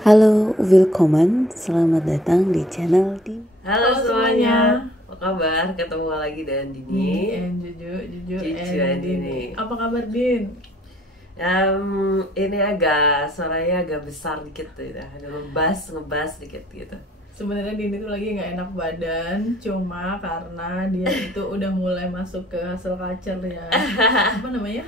Halo, willkommen. Selamat datang di channel di. Halo semuanya, apa kabar? Ketemu lagi dengan Dini and Juju and Dini. Apa kabar Din? Ini suaranya agak besar dikit tuh ya, agak ngebas dikit gitu. Sebenarnya Dini tuh lagi nggak enak badan, cuma karena dia itu udah mulai masuk ke hustle culture ya. Apa namanya?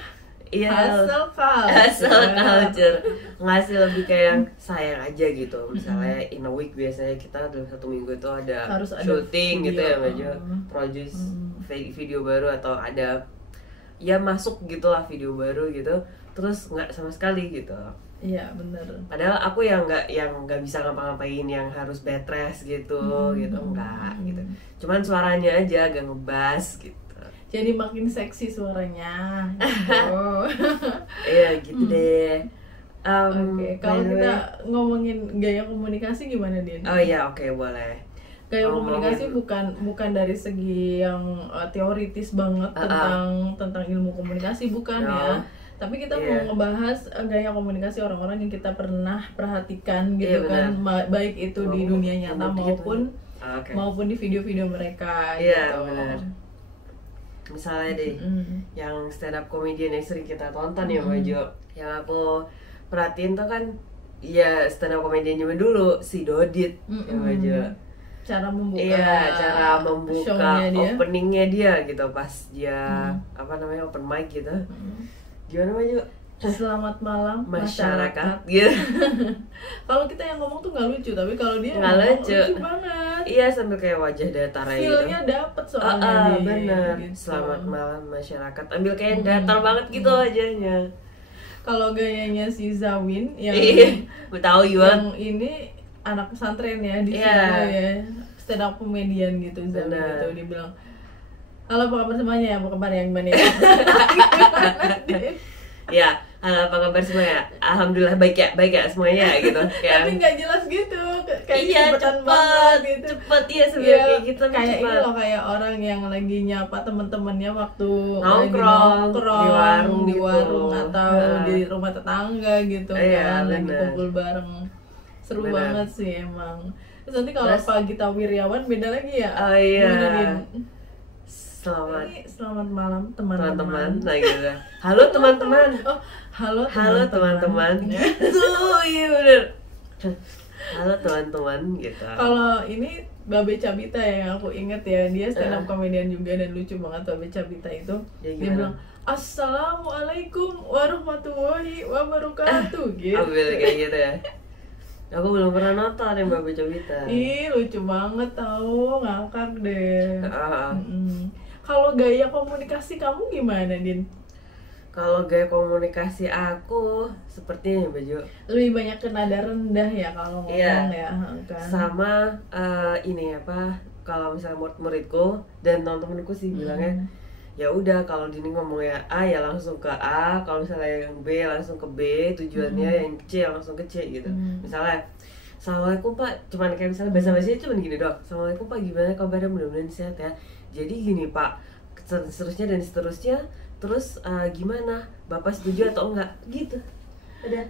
Iya, Hustle culture. Ngasih lebih kayak yang sayang aja gitu. Misalnya in a week biasanya kita dalam satu minggu itu Harus ada syuting video. gitu ya, baju produce video baru atau ada ya masuk gitulah video baru gitu. Terus nggak sama sekali gitu. Iya bener. Padahal aku yang nggak bisa ngapa-ngapain yang harus bed rest gitu gitu enggak gitu. Cuman suaranya aja agak ngebas gitu. Jadi makin seksi suaranya. Gitu. Iya gitu deh. Oke, kalau by the kita way- ngomongin gaya komunikasi gimana Din? oh iya oke, boleh. Gaya Ngomongin- komunikasi bukan dari segi yang teoritis banget tentang ilmu komunikasi, bukan No. ya. Tapi kita Iya. mau ngebahas gaya komunikasi orang-orang yang kita pernah perhatikan gitu Iya, kan, baik itu di dunia nyata Ngomong dikit, maupun di video-video mereka Iya, gitu. benar. Misalnya deh, yang stand up comedian yang sering kita tonton ya Mbak Jo, yang aku perhatiin tuh kan, ya stand up comedian zaman dulu si Dodit ya Mbak Jo. Cara membuka Iya, cara membuka show-nya dia. openingnya dia gitu pas dia apa namanya open mic gitu. Gimana Mbak Jo? Selamat malam Masyarakat gitu. Kalau kita yang ngomong tuh nggak lucu, tapi kalau dia Nggak ngomong lucu. lucu banget. Iya, sambil kayak wajah datar aja gitu. Feel-nya dapet soalnya dia, bener. gitu. Selamat malam masyarakat. Ambil kayak datar banget gitu wajahnya. Kalau gayanya si Zawin yang Iya, gue tahu yang Yuan. ini anak pesantren ya di Iya. sini ya, stand up comedian gitu Zawin Bener. gitu, dia bilang, halo apa kabar semuanya, apa kabar yang gimana ya? Gimana, Din? Ya, halo apa kabar semuanya? Alhamdulillah baik ya semuanya gitu. Tapi nggak jelas gitu, kayak iya cepetan cepet, banget gitu. cepet iya sebenarnya Iya, kayak gitu kayak ini cepet. loh, kayak orang yang lagi nyapa temen-temennya waktu Nongkrong, lagi di warung di gitu. warung atau Nah. di rumah tetangga gitu Iya, kan, lagi bener. kumpul bareng. Seru Bener. banget sih emang. Terus nanti kalau Terus- Pak Gita Wirjawan beda lagi ya. Oh iya. Gimana, Din? Selamat Ini selamat malam teman-teman. teman-teman. Nah gitu. Halo teman-teman. Oh, halo Halo teman-teman. Gitu, iya bener. Halo teman-teman gitu. Kalau ini Babe Cabita yang aku inget ya, dia stand up Eh. comedian juga dan lucu banget Babe Cabita itu. Ya, Dia gimana? bilang Assalamualaikum warahmatullahi wabarakatuh gitu. Ambil kayak gitu ya. Aku belum pernah nonton yang Babe Cabita. Ih lucu banget tau, ngakak deh. Ah, ah. Kalau gaya komunikasi kamu gimana Din? Kalau gaya komunikasi aku seperti ini Baju. Lebih banyak ke nada rendah ya kalau ngomong Iya. ya kan? Sama ini apa? Kalau misalnya murid-muridku dan teman-temanku sih bilangnya ya udah kalau Dini ngomongnya A ya langsung ke A, kalau misalnya yang B langsung ke B, tujuannya yang C langsung ke C gitu. Misalnya Assalamualaikum Pak, cuman kayak misalnya bahasa-bahasanya cuman gini doang. Assalamualaikum Pak, gimana kabarnya, mudah-mudahan sehat ya. Jadi gini Pak, seterusnya dan seterusnya. Terus gimana, Bapak setuju atau enggak? Gitu. Udah.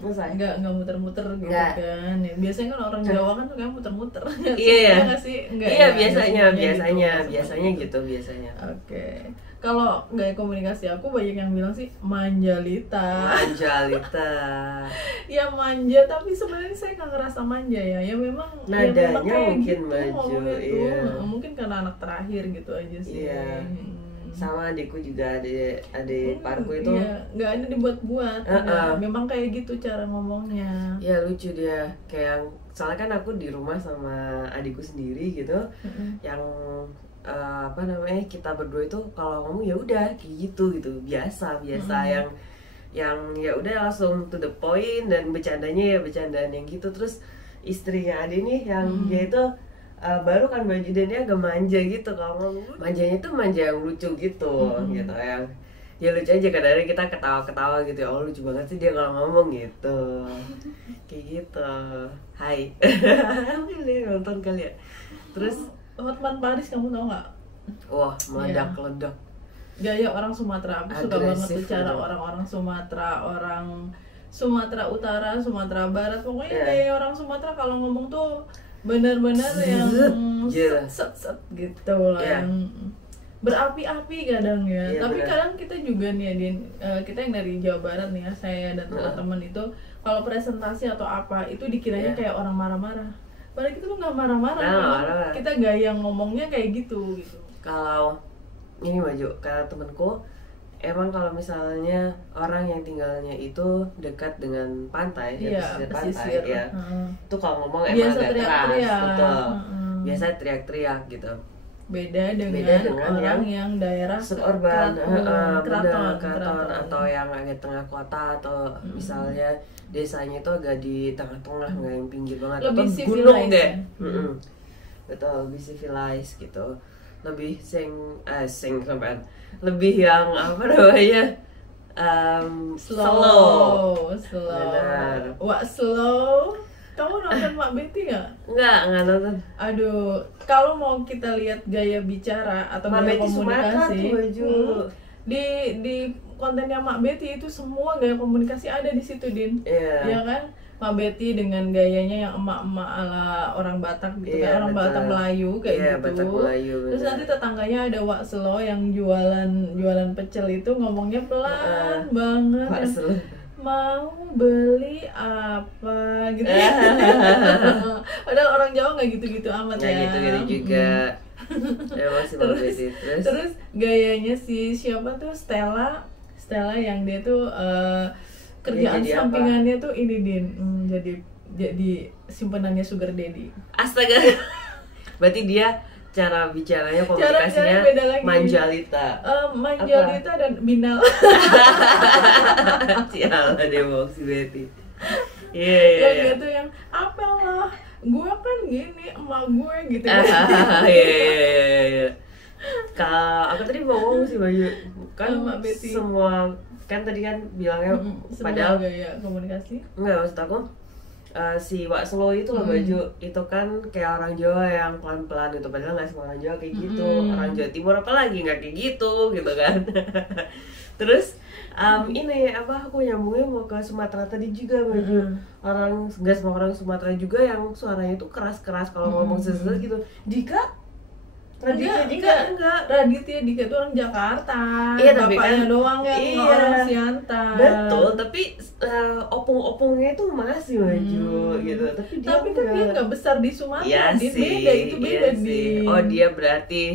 Selesai. Nggak muter-muter gitu Nggak. kan ya. Biasanya kan orang Jawa kan suka muter-muter. Iya. nggak sih? Nggak, Iya ya? biasanya Semuanya biasanya gitu biasanya. Oke. Kalau gaya komunikasi aku banyak yang bilang sih manjalita. Anjalita. Ya manja, tapi sebenarnya saya nggak ngerasa manja ya. Ya memang Nadanya memang kayak mungkin gitu, maju, ngomongnya tuh. iya. Mungkin karena anak terakhir gitu aja sih. Iya. Sama adikku juga adik parku itu Iya, nggak ada dibuat-buat. Uh-uh. Memang kayak gitu cara ngomongnya. ya lucu dia kayak soalnya kan aku di rumah sama adikku sendiri gitu yang apa namanya kita berdua itu kalau ngomong ya udah kayak gitu biasa yang ya udah langsung to the point dan bercandanya ya bercandaan yang gitu. Terus istrinya Ade nih yang dia itu baru kan baju dan dia agak manja gitu kalau ngomong, manjanya tuh manja yang lucu gitu gitu yang ya lucu aja, kadang-kadang kita ketawa-ketawa gitu ya, oh lucu banget sih dia kalau ngomong gitu kayak gitu. Hai mungkin dia nonton kali ya. Terus Hotman Paris kamu tau nggak? wah meledak-ledak Gaya orang Sumatera, aku suka banget tuh Agresif cara gitu. orang-orang Sumatera, orang Sumatera Utara, Sumatera Barat, pokoknya Iya. gaya orang Sumatera kalau ngomong tuh benar-benar yang Iya. set gitu lah, Iya. yang berapi-api kadang ya. Iya, Tapi benar. kadang kita juga nih ya, Din, kita yang dari Jawa Barat nih ya, saya dan teman-teman itu kalau presentasi atau apa itu dikiranya Iya. kayak orang marah-marah. Padahal kita tuh nggak marah-marah, Nggak memang marah. kita gaya ngomongnya kayak gitu. Kalau ini maju, karena temenku emang kalau misalnya orang yang tinggalnya itu dekat dengan pantai, Iya, pesisir pantai, pesisir. ya, Heeh. itu kalau ngomong emang Biasa agak keras, teriak-teriak. betul. Heeh. Biasa teriak-teriak gitu. Beda dengan dengan orang yang daerah suburban, keraton, keraton atau yang agak tengah kota atau misalnya desanya itu agak di tengah-tengah, nggak yang pinggir banget, Lebih atau civilized gunung deh. ya? Mm-mm. Betul, lebih civilized gitu, lebih sing sampean, lebih yang apa namanya, slow. Benar. Wah, slow. Kamu nonton Mak Betty nggak? nggak nonton. Aduh, kalau mau kita lihat gaya bicara atau Mak gaya Betty Sumatera komunikasi, tuh, Baju. di kontennya Mak Betty itu semua gaya komunikasi ada di situ, Din. Iya. Ya kan? Mak Betty dengan gayanya yang emak-emak ala orang Batak gitu Iya, kan, orang betul. Batak Melayu kayak Iya, gitu. Batak Melayu, Terus benar. nanti tetangganya ada Wak Selo yang jualan pecel itu ngomongnya pelan banget. Pak yang, Selu. mau beli apa gitu ya. Padahal orang Jawa nggak gitu-gitu amat Nggak ya. gitu-gitu juga. Ya masih Mak Betty. Terus gayanya si siapa tuh Stella yang dia tuh kerjaan jadi apa? sampingannya tuh ini Din, jadi simpenannya sugar daddy. Astaga. Berarti dia cara bicaranya, Cara komunikasinya beda lagi. manjalita. Manjalita dan binal. Sialan dia mau si Betty. Iya iya Yang iya. dia tuh yang apalah, gue kan gini emak gue gitu. Iya. Kalau aku tadi mau ngomong sih Bayu, kan Mak Betty. semua kan tadi kan bilangnya Semua padahal gaya komunikasi. enggak, maksud aku si Wak Selo itu loh Baju, itu kan kayak orang Jawa yang pelan-pelan gitu, padahal nggak semua orang Jawa kayak gitu. Orang Jawa Timur apalagi nggak kayak gitu kan. Terus ini apa, aku nyambungnya mau ke Sumatera tadi juga Baju. Orang nggak semua orang Sumatera juga yang suaranya tuh keras-keras kalau ngomong sesuatu gitu. Raditya Dika enggak. Raditya Dika itu orang Jakarta. Iya, tapi bapaknya kan- doang yang iya. orang Siantar. Betul, tapi opung-opungnya itu masih maju gitu. Tapi kan dia nggak besar di Sumatera. Iya Din. sih, Beda itu beda iya sih. Din. Oh, dia berarti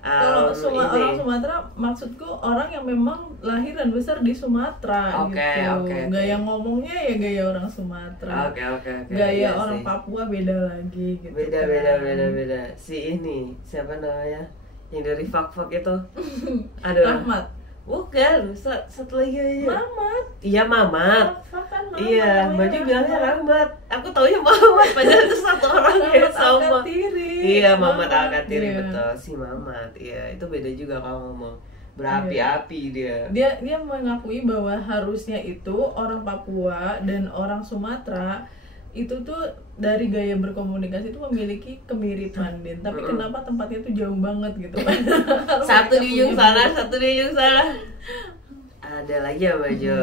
Kalau ini. orang Sumatera, maksudku orang yang memang lahir dan besar di Sumatera Oke, gitu. oke. Gaya ngomongnya ya gaya orang Sumatera. Oke. Gaya iya orang sih. Papua beda lagi gitu. Beda. kan. Si ini siapa namanya? Yang dari Fak itu. Aduh. Rahmat. Bukan, satu lagi aja. Mamat. Iya, Mamat. Rafa kan Mamat. Iya, namanya Baju bilangnya Rahmat. Rahmat. Aku taunya Mamat, padahal itu satu orang yang Rahmat sama. Alkatiri. Iya, Mamat Alkatiri, Iya. betul. Si Mamat, iya. Itu beda juga kalau ngomong. Berapi-api dia. Dia mengakui bahwa harusnya itu orang Papua dan orang Sumatera itu tuh dari gaya berkomunikasi itu memiliki kemiripan, Din. Tapi kenapa tempatnya tuh jauh banget gitu kan? Satu Mereka di ujung punya- sana, satu di ujung sana. Ada lagi ya, Baju.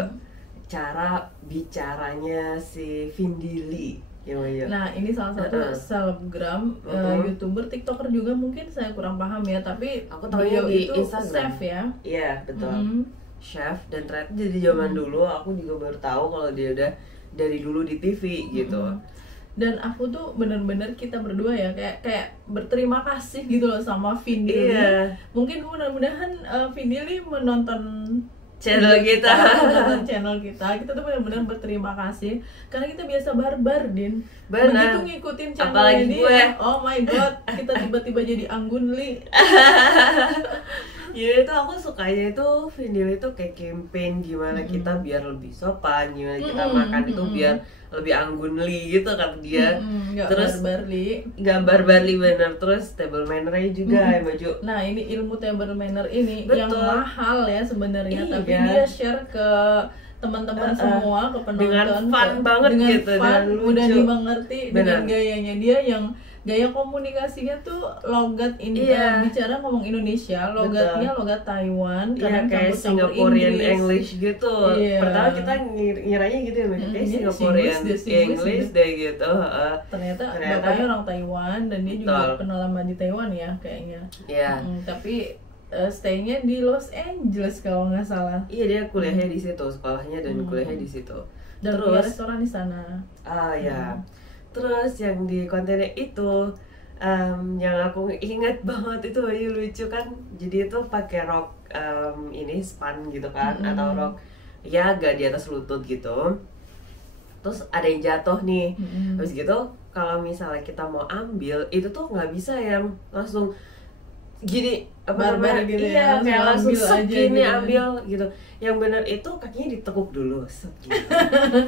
Cara bicaranya si Vindili, ya Baju. Nah, ini salah satu selebgram, YouTuber, TikToker juga mungkin saya kurang paham ya, tapi Aku taunya beliau di itu Instagram. chef ya. Iya, betul. Mm. Chef, dan ternyata jadi zaman dulu aku juga baru tahu kalau dia udah dari dulu di TV gitu. Dan aku tuh bener-bener kita berdua ya kayak berterima kasih gitu loh sama Vindili. Iya. Mungkin mudah-mudahan Vindili menonton Channel kita. menonton channel kita tuh benar-benar berterima kasih karena kita biasa barbar, Din. Benar. Begitu ngikutin channelnya Apalagi dia, gue. oh my god, kita tiba-tiba jadi anggun li. Ya itu aku sukanya itu video itu kayak campaign gimana kita biar lebih sopan, gimana kita makan itu biar lebih anggunli gitu kata dia. Nggak Terus barbar li. gambar barli bener, terus table manner-nya juga ya Baju. Nah, ini ilmu table manner ini yang Betul. mahal ya sebenarnya, Iya. tapi dia share ke teman-teman semua, ke penonton Dengan fun banget dengan gitu, fun, dengan lucu. mudah dimengerti, dengan Benar. gayanya dia yang gaya komunikasinya tuh logat bicara ngomong Indonesia, logatnya logat Taiwan, Iya, kadang kayak campur-campur Singaporean Inggris. English gitu. Iya. Pertama kita ngiranya gitu ya, kayak Singaporean Singlish English deh gitu. Ternyata bapaknya orang Taiwan dan dia juga pernah lama di Taiwan ya kayaknya. Iya. Tapi stay-nya di Los Angeles kalau nggak salah. Iya, dia kuliahnya di situ, sekolahnya dan kuliahnya di situ. Dan punya restoran di sana. Ya. Terus yang di kontennya itu yang aku ingat banget itu lucu kan. Jadi itu pakai rok ini span gitu kan, atau rok ya agak di atas lutut gitu. Terus ada yang jatuh nih. Habis gitu kalau misalnya kita mau ambil itu tuh nggak bisa yang langsung gini apa namanya gitu iya ya, kayak langsung ambil aja gini gitu. ambil gitu. Yang benar itu kakinya ditekuk dulu gitu.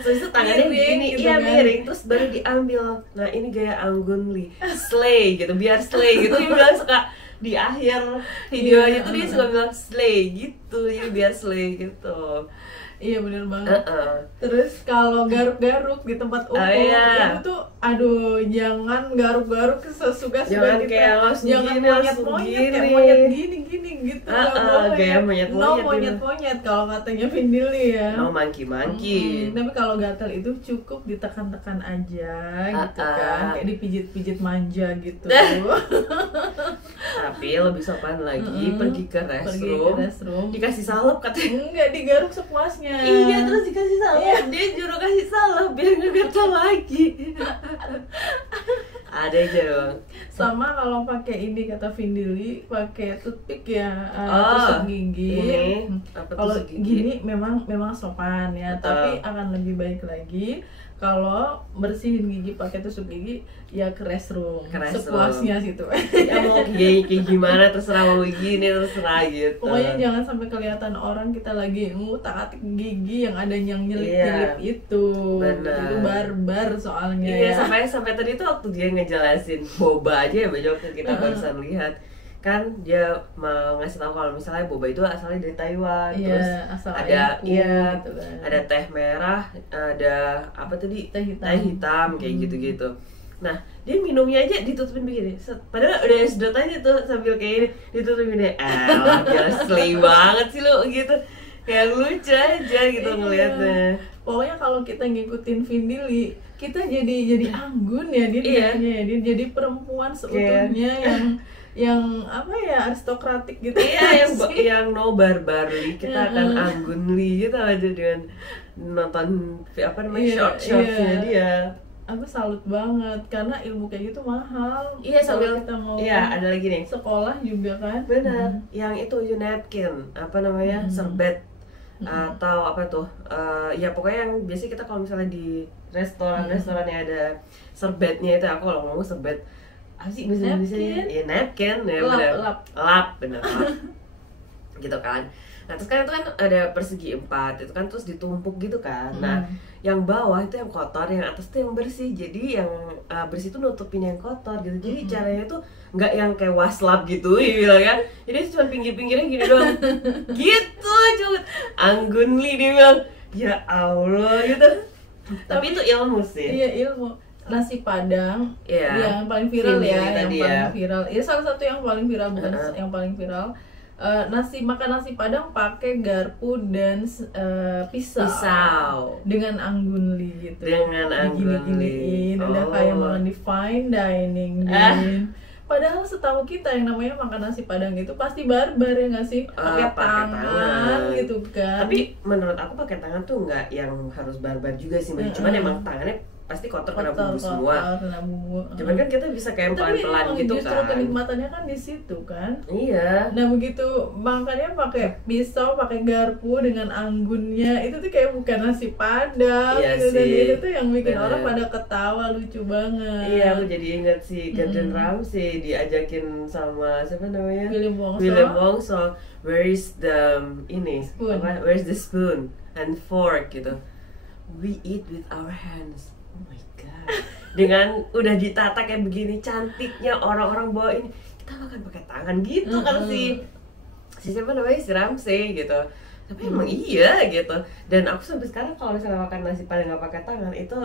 Terus itu tangannya Miring begini gitu iya kan. miring terus baru diambil. Nah ini gaya Anggun Lee slay gitu, biar slay gitu. Dia bilang suka di akhir videonya tuh dia suka bilang slay gitu, jadi biar slay gitu. Iya bener banget. Terus kalau garuk-garuk di tempat umum iya. itu tuh aduh jangan garuk-garuk sesuka-suka Jangan kita. kayak langsung Jangan gini, langsung monyet-monyet kayak gini. monyet gini gitu. Nggak boleh. Gaya monyet-monyet No monyet-monyet kalau katanya Vindili ya. No monkey. Tapi kalau gatel itu cukup ditekan-tekan aja gitu kan. Kayak dipijit-pijit manja gitu. Tapi lebih sopan lagi pergi ke restroom. Dikasih salep katanya. Enggak, digaruk sepuasnya. Iya, terus dikasih salep. Dia juru kasih salep biar nggak gatel lagi. Ada aja bang. Sama kalau pakai ini kata Vindili, pakai toothpick ya, Oh, tusuk gigi. ini, apa Kalau tusuk gigi? gini memang sopan ya, Betul. tapi akan lebih baik lagi kalau bersihin gigi pakai tusuk gigi ya ke restroom. Ke restroom. Sepuasnya situ. Ya mau kayak gimana terserah, mau begini terserah gitu. Pokoknya jangan sampai kelihatan orang kita lagi ngutak-atik gigi yang ada yang nyelip-nyelip itu. Benar. Itu barbar soalnya Iya, ya. sampai tadi tuh waktu dia ngejelasin boba aja ya, Bajok, kita barusan lihat kan dia mau ngasih tahu kalau misalnya boba itu asalnya dari Taiwan. Iya, Terus asal ada ayam gitu kan. ada teh merah, ada apa tadi, Teh hitam. kayak gitu-gitu. Nah dia minumnya aja ditutupin begini, padahal udah sedot aja tuh sambil kayak ini ditutupin ya. Gila slay banget sih lu gitu, kayak lucu aja gitu ngelihatnya. Pokoknya kalau kita ngikutin Vindili, kita jadi Anggun ya dia Iya. bilangnya ya, dia jadi perempuan seutuhnya yang apa ya, aristokratik gitu. Iya, sih. yang no barbarly, kita akan Anggun Lee gitu aja dengan nonton apa namanya short-shortnya dia. Aku salut banget karena ilmu kayak gitu mahal. Iya, Kalau sambil kita mau iya ada lagi nih. sekolah juga kan. Benar, yang itu napkin, apa namanya, serbet atau apa tuh? Ya pokoknya yang biasa kita kalau misalnya di restoran yang ada serbetnya itu, aku kalau ngomong serbet apa sih misalnya ya napkin ya, lap bener lap gitu kan. Nah terus kan itu kan ada persegi 4 itu kan, terus ditumpuk gitu kan. Nah yang bawah itu yang kotor, yang atas tuh yang bersih. Jadi yang bersih itu nutupin yang kotor gitu. Jadi caranya tuh nggak yang kayak waslap gitu ya bilang kan. Jadi cuma pinggir-pinggirnya gini doang. Gitu cut. Anggun Lee dia bilang, ya Allah gitu. Tapi itu ilmu sih. Iya, ilmu. Nasi Padang Iya. yang paling viral Vindili ya, yang tadi paling ya. viral. Ya salah satu yang paling viral, bukan yang paling viral. Makan nasi Padang pakai garpu dan pisau dengan Anggun Lee gitu. Dengan Anggun Lee. Udah kayak makan di fine dining. Din. Padahal setahu kita yang namanya makan nasi Padang itu pasti barbar ya nggak sih? Pakai tangan gitu kan. Tapi menurut aku pakai tangan tuh nggak yang harus barbar juga sih, cuman emang tangannya pasti kotor karena bumbu semua. Kena bumbu. Cuman kan kita bisa kayak Tapi pelan-pelan emang gitu justru kan. kenikmatannya kan di situ kan. Iya. Nah begitu makannya pakai pisau, pakai garpu dengan anggunnya, itu tuh kayak bukan nasi Padang. Iya gitu. Dan sih. itu tuh yang bikin Bener. orang pada ketawa, lucu banget. Iya, aku jadi ingat si Gordon Ramsay diajakin sama siapa namanya? William Wongso. William Wongso. Where is the Spoon. Where's the spoon and fork gitu? We eat with our hands. Oh my god. Dengan udah ditata kayak begini cantiknya orang-orang bawa ini, kita makan pakai tangan gitu kan si siapa namanya, si Ramsay gitu. Tapi emang iya gitu. Dan aku sampai sekarang kalau misalnya makan nasi Padang nggak pakai tangan itu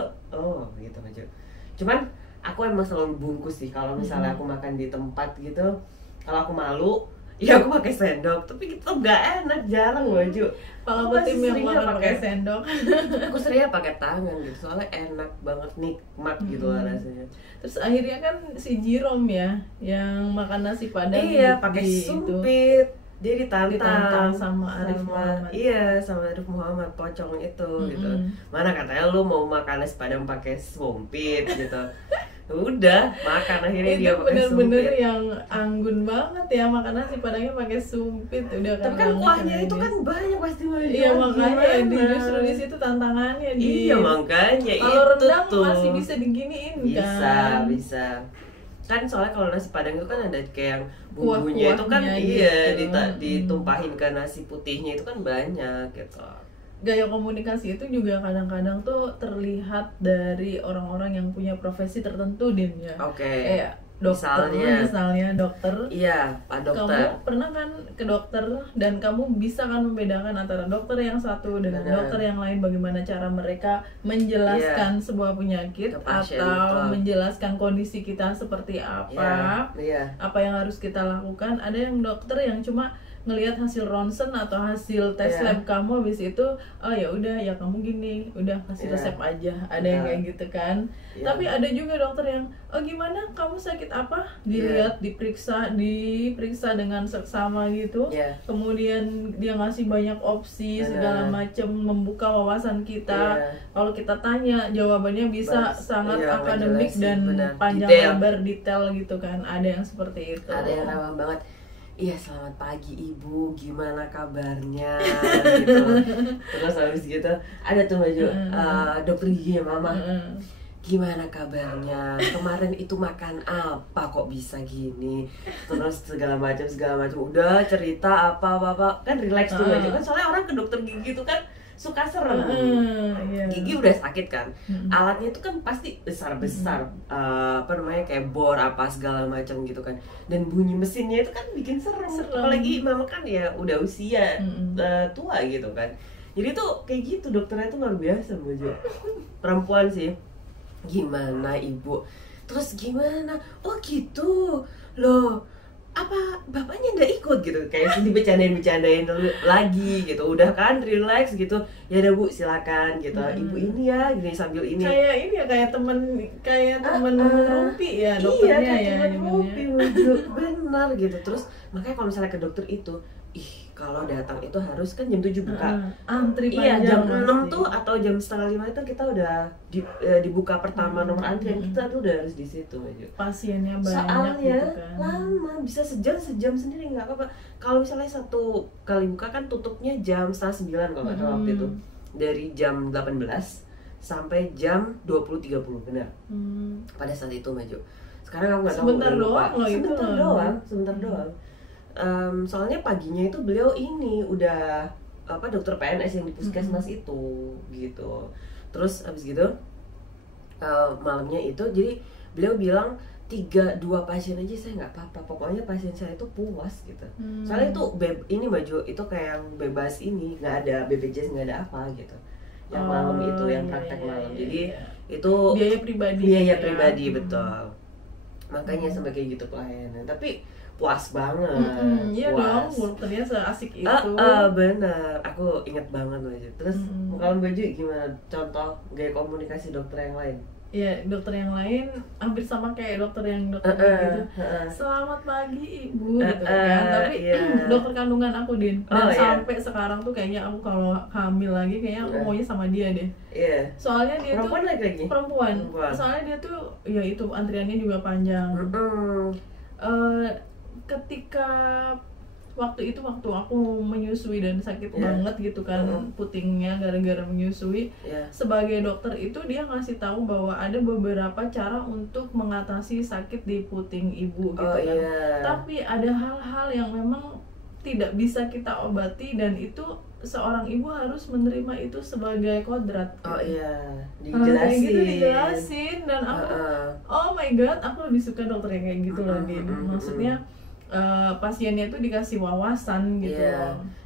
gitu aja. Cuman aku emang selalu bungkus sih kalau misalnya aku makan di tempat gitu. Kalau aku malu, ya aku pakai sendok, tapi itu nggak enak, jarang baju. Kalau Aku tim masih yang seringnya makan pakai sendok. Aku seringnya pakai tangan gitu, soalnya enak banget, nikmat gitu lah rasanya. Terus akhirnya kan si Jirom ya yang makan nasi padang Iya, pakai sumpit. Dia ditantang sama Arif Muhammad. Iya, sama Arif Muhammad pocong itu gitu. Mana katanya lu mau makan nasi padang pakai sumpit gitu. Udah makan akhirnya dia itu pakai bener-bener sumpit. yang anggun banget ya makan nasi padangnya pakai sumpit. Udah Tapi kan kuahnya itu kan banyak pasti mau iya makanya gimana? justru di situ tantangannya Iya makanya kalau itu rendang tuh masih bisa diginiin kan. bisa kan soalnya kalau nasi padang itu kan ada kayak yang bumbunya itu kan Kuah-kuahnya iya gitu. ditumpahin ke nasi putihnya itu kan banyak gitu. Gaya komunikasi itu juga kadang-kadang tuh terlihat dari orang-orang yang punya profesi tertentu Din ya. Oke. Kayak dokter misalnya dokter. Iya, Pak Dokter. Kamu pernah kan ke dokter dan kamu bisa kan membedakan antara dokter yang satu dengan dokter yang lain, bagaimana cara mereka menjelaskan sebuah penyakit atau menjelaskan kondisi kita seperti apa, apa yang harus kita lakukan. Ada yang dokter yang cuma ngelihat hasil ronsen atau hasil tes lab kamu, habis itu oh ya udah ya kamu gini, udah kasih resep aja. Ada yang kayak gitu kan. Tapi ada juga dokter yang oh gimana kamu sakit apa, dilihat diperiksa dengan seksama gitu. Kemudian dia ngasih banyak opsi segala macam, membuka wawasan kita. Kalau kita tanya jawabannya bisa sangat akademik dan panjang lebar detail gitu kan. Ada yang seperti itu. Ada yang ramah banget. Iya, selamat pagi ibu, gimana kabarnya gitu. Terus habis gitu ada tuh baju dokter gigi mama. Gimana kabarnya? Kemarin itu makan apa kok bisa gini? Terus segala macam udah cerita apa kan relax tuh baju kan, soalnya orang ke dokter gigi itu kan suka serem. Gigi udah sakit kan, alatnya itu kan pasti besar apa namanya kayak bor apa segala macam gitu kan, dan bunyi mesinnya itu kan bikin serem. Apalagi mama kan ya udah usia tua gitu kan, jadi tuh kayak gitu dokternya tuh luar biasa baju. Perempuan sih. Gimana ibu? Terus gimana? Oh gitu loh, apa bapaknya nggak ikut gitu, kayak dibecandain lagi gitu. Udah kan relax gitu, ya udah bu silakan gitu, ibu ini ya gini sambil ini kayak ini ya kayak temen Rumpi ya dokternya. Iya, kayak temen Rumpi benar gitu. Terus makanya kalau misalnya ke dokter itu kalau datang itu harus kan jam 7 buka. Antri panjang. Iya, jam 6 pasti. tuh atau jam 4:30 itu kita udah dibuka pertama nomor antrian, kita tuh udah harus di situ aja. Pasiennya banyak. Soalnya gitu kan. lama, bisa sejam sendiri nggak apa-apa. Kalau misalnya satu kali buka kan tutupnya jam 8:30 kalau nggak salah waktu itu. Dari jam 18 sampai jam 20.30 benar. Pada saat itu maju. Sekarang aku nggak tahu. Sebentar doang. Soalnya paginya itu beliau ini udah dokter PNS yang di puskesmas itu gitu. Terus abis gitu malamnya itu jadi beliau bilang 2 pasien aja saya nggak apa-apa, pokoknya pasien saya itu puas gitu. Soalnya itu ini baju itu kayak yang bebas ini, nggak ada BPJS, nggak ada apa gitu. Yang malam itu yang praktek malam, jadi itu biaya pribadi betul. Makanya sampai kayak gitu pelayanan, tapi puas banget. Iya dong, dokternya seasik itu. Bener, aku inget banget aja. Terus kalau baju gimana? Contoh gaya komunikasi dokter yang lain? Iya, dokter yang lain hampir sama kayak dokter gitu. Selamat pagi ibu gitu kan. Tapi dokter kandungan aku Din. Dan sampai sekarang tuh kayaknya aku kalau hamil lagi kayaknya aku maunya sama dia deh. Soalnya dia perempuan. Soalnya dia tuh ya itu antriannya juga panjang. Ketika waktu aku menyusui dan sakit banget gitu kan, putingnya gara-gara menyusui. Sebagai dokter itu dia ngasih tahu bahwa ada beberapa cara untuk mengatasi sakit di puting ibu gitu kan. Tapi ada hal-hal yang memang tidak bisa kita obati dan itu seorang ibu harus menerima itu sebagai kodrat. Dijelasin dan aku oh my god, aku lebih suka dokter yang kayak gitu loh Din. Maksudnya pasiennya tuh dikasih wawasan gitu.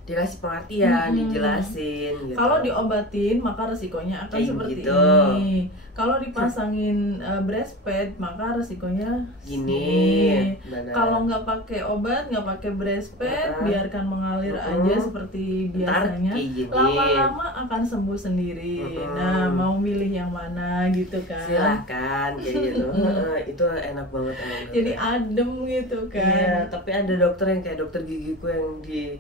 dikasih pengertian, dijelasin gitu. Kalau diobatin maka resikonya akan Kayak seperti gitu. ini. Kalau dipasangin breastpad maka resikonya Gini, benar. Kalau nggak pakai obat, nggak pakai breastpad, biarkan mengalir aja seperti Ntar biasanya. kayak gini. Lama-lama akan sembuh sendiri. Nah, mau milih yang mana gitu kan? Silahkan kayak gitu. Itu enak banget emang. Jadi adem gitu kan? Iya, tapi ada dokter yang kayak dokter gigiku yang di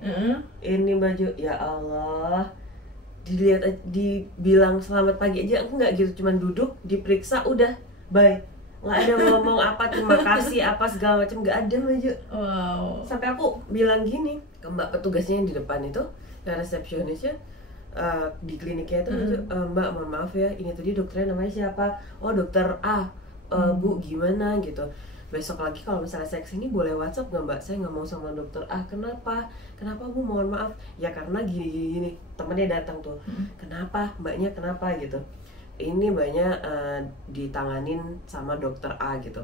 ini baju, ya Allah, dilihat, dibilang selamat pagi aja enggak gitu, cuman duduk diperiksa udah bye, nggak ada ngomong apa terima kasih apa segala macam, nggak ada baju. Wow. Sampai aku bilang gini ke mbak petugasnya yang di depan itu, yang resepsionisnya di kliniknya itu, mbak mohon maaf ya, ini tadi dokternya namanya siapa? Oh dokter A. Bu gimana gitu, besok lagi kalau misalnya saya kesini boleh WhatsApp nggak mbak? Saya nggak mau sama dokter A. Kenapa bu? Mohon maaf ya karena gini. Temennya datang tuh, kenapa mbaknya, kenapa gitu, ini mbaknya ditanganin sama dokter A gitu.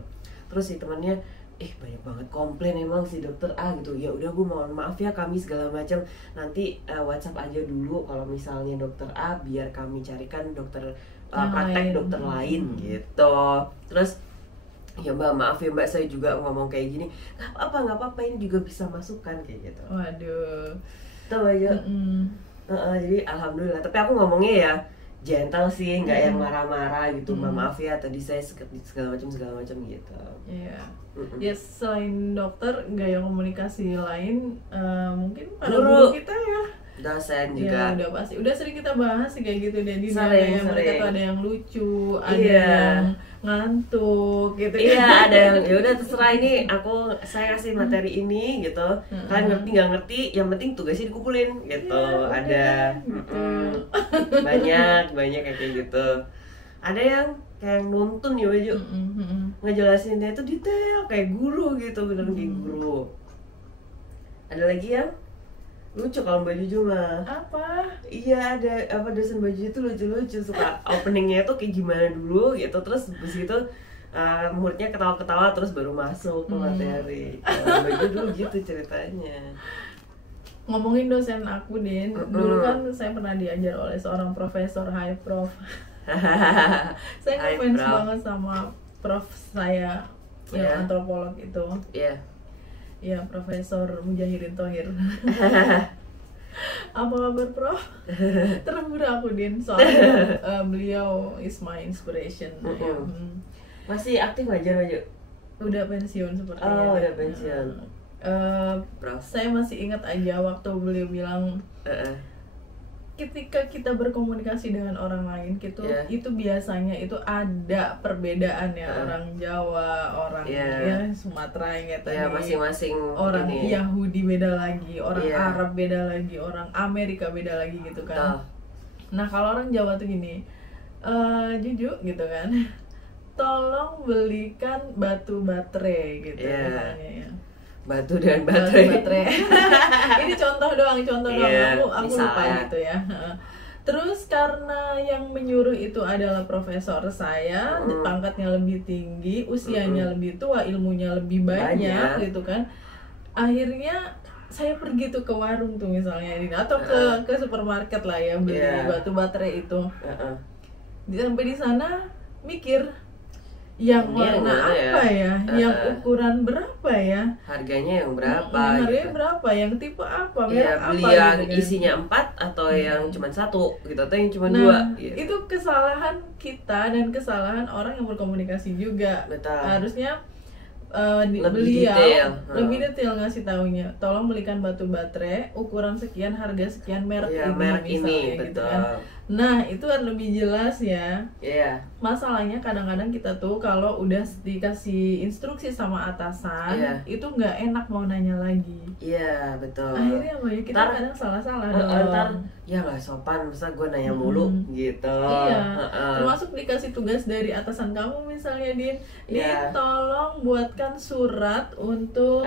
Terus si temennya, banyak banget komplain emang si dokter A gitu. Ya udah bu, mohon maaf ya kami segala macam, nanti WhatsApp aja dulu kalau misalnya dokter A, biar kami carikan dokter praktek dokter lain gitu. Terus ya mbak maaf ya mbak, saya juga ngomong kayak gini, nggak apa-apa, ini juga bisa masukan kayak gitu. Waduh. Tuh aja. Jadi alhamdulillah, tapi aku ngomongnya ya gentle sih, nggak yang marah-marah gitu. Maaf ya tadi saya segala macam gitu. Iya. Ya selain dokter, gaya komunikasi lain mungkin pada Guru. guru kita ya. Dosen juga. Ya udah pasti. Udah sering kita bahas sih kayak gitu deh. Di Sering. mereka tuh ada yang lucu, ada Iya. yang ngantuk gitu. Iya, ada yang ya udah terserah, ini saya kasih materi ini gitu. Kalian ngerti nggak ngerti, yang penting tugasnya dikumpulin gitu. Iya, Ada banyak kayak gitu. Ada yang kayak nuntun ya baju, ngejelasinnya itu detail kayak guru gitu, bener kayak guru. Ada lagi yang lucu kalau Mbak Juju mah. Apa? Iya, ada dosen Mbak Juju itu lucu-lucu, suka openingnya tuh kayak gimana dulu gitu, terus habis itu muridnya ketawa-ketawa terus baru masuk ke materi. Mbak Juju dulu gitu ceritanya. Ngomongin dosen aku, Din. Dulu kan saya pernah diajar oleh seorang profesor, Hai Prof. Saya Hai, ngefans Prof. banget sama prof saya yang Iya. antropolog itu. Iya. Ya, Profesor Mujahidin Thohir. Apa kabar, Prof? Terhibur aku, Din. Soalnya beliau is my inspiration. Ya. Masih aktif ngajar Mbak Ju? Udah pensiun sepertinya. Oh, udah pensiun. Prof. Saya masih ingat aja waktu beliau bilang, ketika kita berkomunikasi dengan orang lain gitu, itu biasanya itu ada perbedaan ya, orang Jawa, orang ya Sumatera yang kayak tadi, masing-masing orang ini. Yahudi beda lagi, orang Arab beda lagi, orang Amerika beda lagi gitu kan. Nah kalau orang Jawa tuh gini, Juju gitu kan, tolong belikan batu baterai gitu katanya ya. Batu dan baterai. Ini contoh doang, aku lupa gitu ya. Terus karena yang menyuruh itu adalah profesor saya, pangkatnya lebih tinggi, usianya lebih tua, ilmunya lebih banyak gitu kan. Akhirnya saya pergi tuh ke warung tuh misalnya ini, atau ke supermarket lah ya, beli batu baterai itu. Sampai di sana mikir, yang warna apa ya, yang ukuran berapa ya, harganya yang berapa, harganya berapa, yang tipe apa, merek apa, beli yang gitu kan. isinya 4 atau yang cuma 1 gitu, atau yang cuma 2 gitu. Itu kesalahan kita dan kesalahan orang yang berkomunikasi juga. Betul. Harusnya lebih lebih detail ngasih taunya, tolong belikan batu baterai ukuran sekian, harga sekian, merek ini misalnya, gitu kan. Nah itu kan lebih jelas ya. Masalahnya kadang-kadang kita tuh kalau udah dikasih instruksi sama atasan, itu nggak enak mau nanya lagi. Iya betul. Akhirnya apa ya, kita kadang salah-salah dong. Ntar ya nggak sopan, masa gue nanya mulu gitu. Iya. Termasuk dikasih tugas dari atasan kamu misalnya, Din, tolong buatkan surat untuk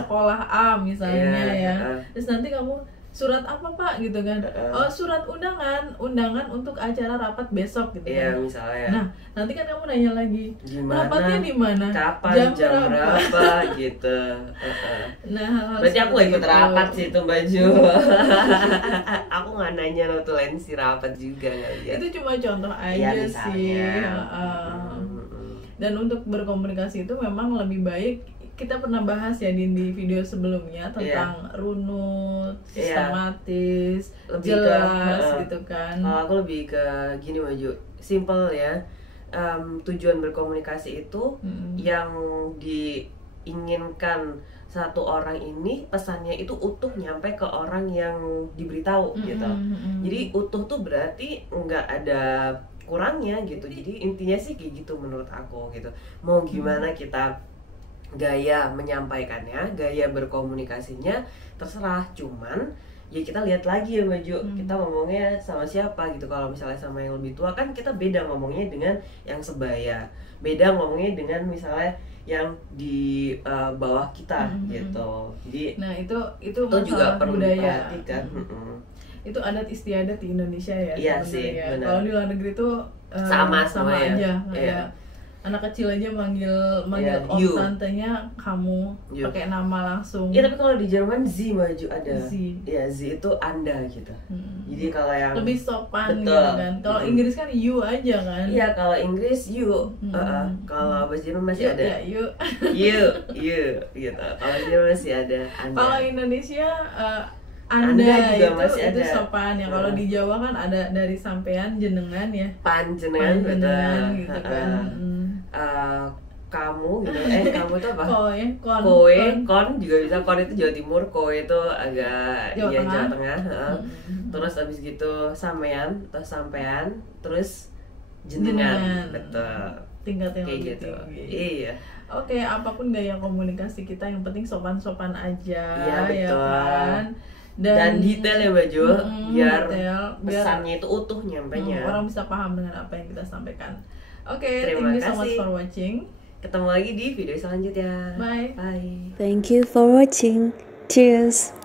sekolah A misalnya ya. Terus nanti kamu surat apa Pak gitu kan. Oh, surat undangan untuk acara rapat besok gitu Iya, kan. misalnya. Nah, nanti kan kamu nanya lagi, Gimana? rapatnya di mana? Kapan? Jam berapa? Gitu. Nah, hal-hal Berarti aku seperti ikut itu. rapat sih itu baju. Aku nggak nanya notulensi rapat juga nggak lihat. Itu cuma contoh Iya, aja misalnya. sih. Dan untuk berkomunikasi itu memang lebih baik, kita pernah bahas ya di video sebelumnya tentang runut, sistematis, Lebih jelas gitu kan. Kalau aku lebih ke gini Maju, simple ya. Tujuan berkomunikasi itu yang diinginkan satu orang ini, pesannya itu utuh nyampe ke orang yang diberitahu gitu. Jadi utuh tuh berarti nggak ada kurangnya gitu. Jadi intinya sih kayak gitu menurut aku gitu. Mau gimana kita gaya menyampaikannya, gaya berkomunikasinya terserah, cuman ya kita lihat lagi ya Maju, kita ngomongnya sama siapa gitu. Kalau misalnya sama yang lebih tua kan kita beda ngomongnya dengan yang sebaya, beda ngomongnya dengan misalnya yang di bawah kita gitu. Jadi nah itu juga perlu budaya. diperhatikan. Itu adat istiadat di Indonesia ya. Iya sih, sebenarnya. benar. Kalau di luar negeri tuh Sama aja ya. kayak anak kecil aja manggil om you. tantenya kamu, You. pakai nama langsung. Iya, tapi kalau di Jerman Z Maju ada. Z. Ya, Z itu Anda gitu. Jadi kalau yang lebih sopan betul. gitu kan. Kalau Inggris kan you aja kan. Iya, kalau Inggris you. Kalau bahasa Jerman masih ada. Ya, you. You gitu. Kalau Jerman masih ada Anda. Kalau Indonesia Anda juga itu, masih itu ada. sopan ya. Kalau di Jawa kan ada dari sampean, jenengan ya. Panjenengan betul. Panjenengan gitu kan. Kamu gitu. Kamu itu apa? Koe, Kon juga bisa. Kon itu Jawa Timur, koe itu agak Jawa Tengah. Jawa Tengah. Terus abis gitu sampean, terus sampean, terus jenengan. Betul. Tingkat yang Kayak lebih gitu. tinggi. Iya. Oke, apapun gaya komunikasi kita, yang penting sopan-sopan aja. Iya, betul. Ya kan? Dan detail ya Baju, biar detail, pesannya itu utuh nyampenya. orang bisa paham dengan apa yang kita sampaikan. Oke, Terima thank you so much kasih. for watching. Ketemu lagi di video selanjutnya. Bye. Bye. Thank you for watching. Cheers.